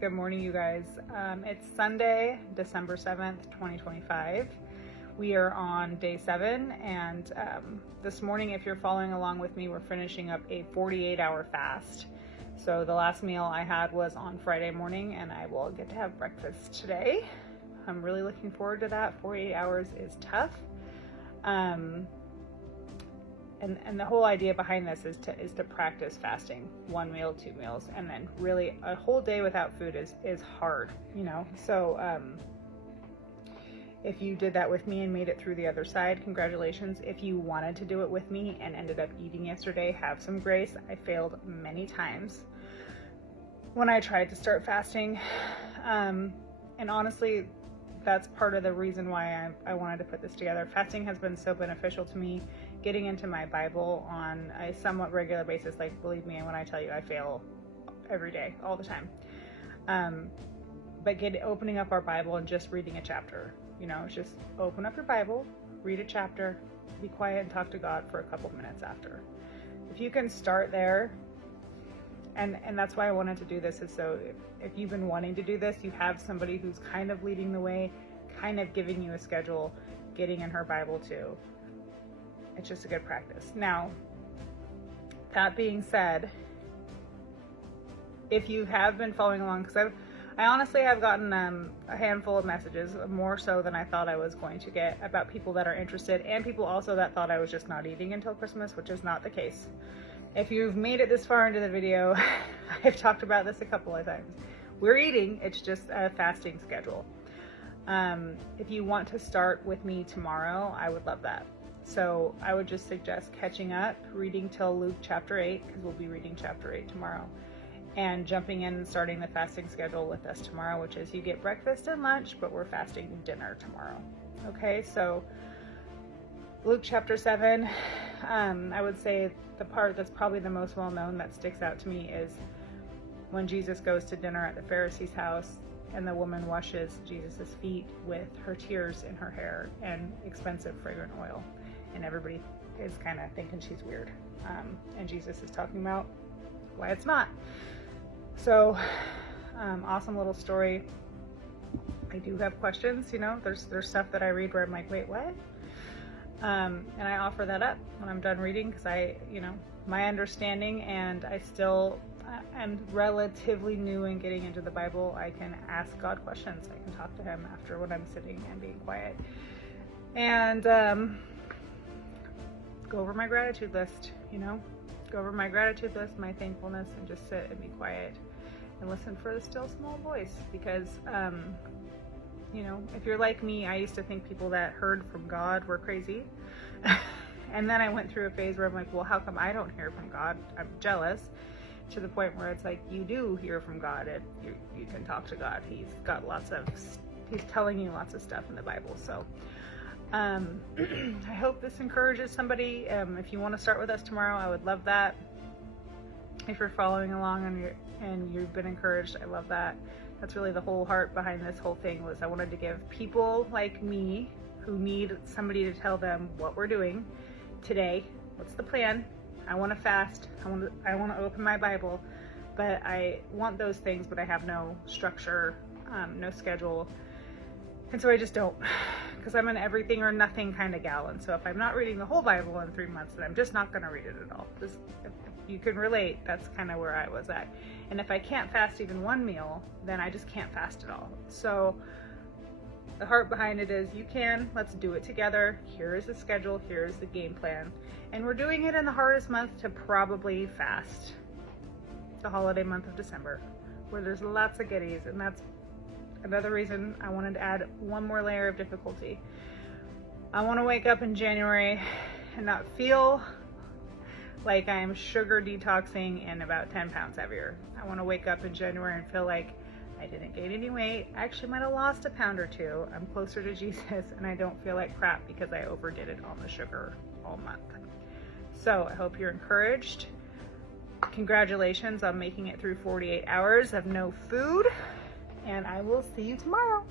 Good morning, you guys. It's Sunday, December 7th, 2025. We are on day 7, and this morning, if you're following along with me, we're finishing up a 48-hour fast. So the last meal I had was on Friday morning, and I will get to have breakfast today. I'm really looking forward to that. 48 hours is tough. And the whole idea behind this is to practice fasting, 1 meal, 2 meals, and then really a whole day without food is hard, you know. So if you did that with me and made it through the other side, congratulations. If you wanted to do it with me and ended up eating yesterday, have some grace. I failed many times when I tried to start fasting, and honestly, that's part of the reason why I wanted to put this together. Fasting has been so beneficial to me. Getting into my Bible on a somewhat regular basis, like, believe me when I tell you I fail every day, all the time. But opening up our Bible and just reading a chapter, you know, just open up your Bible, read a chapter, be quiet and talk to God for a couple minutes after. If you can start there, and that's why I wanted to do this, is so if you've been wanting to do this, you have somebody who's kind of leading the way, kind of giving you a schedule, getting in her Bible too. It's just a good practice. Now, that being said, if you have been following along, because I honestly have gotten a handful of messages, more so than I thought I was going to get, about people that are interested, and people also that thought I was just not eating until Christmas, which is not the case. If you've made it this far into the video, I've talked about this a couple of times. We're eating, it's just a fasting schedule. If you want to start with me tomorrow, I would love that. So I would just suggest catching up, reading till Luke chapter 8, because we'll be reading chapter 8 tomorrow, and jumping in and starting the fasting schedule with us tomorrow, which is you get breakfast and lunch, but we're fasting dinner tomorrow. Okay, so Luke chapter 7, I would say the part that's probably the most well-known that sticks out to me is when Jesus goes to dinner at the Pharisee's house, and the woman washes Jesus' feet with her tears in her hair and expensive fragrant oil. And everybody is kind of thinking she's weird. And Jesus is talking about why it's not. So, awesome little story. I do have questions, you know, there's stuff that I read where I'm like, wait, what? And I offer that up when I'm done reading, because my understanding, and I'm relatively new in getting into the Bible. I can ask God questions. I can talk to him after when I'm sitting and being quiet. And go over my gratitude list, my thankfulness, and just sit and be quiet and listen for the still small voice. Because, if you're like me, I used to think people that heard from God were crazy. And then I went through a phase where I'm like, well, how come I don't hear from God? I'm jealous, to the point where it's like, you do hear from God, and you can talk to God. He's telling you lots of stuff in the Bible. So I hope this encourages somebody. If you want to start with us tomorrow, I would love that. If you're following along and you've been encouraged, I love that. That's really the whole heart behind this whole thing, was I wanted to give people like me who need somebody to tell them what we're doing today. What's the plan? I want to fast. I want to open my Bible, but I want those things, but I have no structure, no schedule. And so I just don't, because I'm an everything or nothing kind of gal. And so if I'm not reading the whole Bible in 3 months, then I'm just not going to read it at all. If you can relate, that's kind of where I was at. And if I can't fast even 1 meal, then I just can't fast at all. So the heart behind it is, let's do it together. Here is the schedule, here is the game plan. And we're doing it in the hardest month to probably fast, the holiday month of December, where there's lots of goodies. And that's another reason I wanted to add one more layer of difficulty. I want to wake up in January and not feel like I'm sugar detoxing and about 10 pounds heavier. I want to wake up in January and feel like I didn't gain any weight. I actually might have lost a pound or 2. I'm closer to Jesus, and I don't feel like crap because I overdid it on the sugar all month. So I hope you're encouraged. Congratulations on making it through 48 hours of no food, and I will see you tomorrow.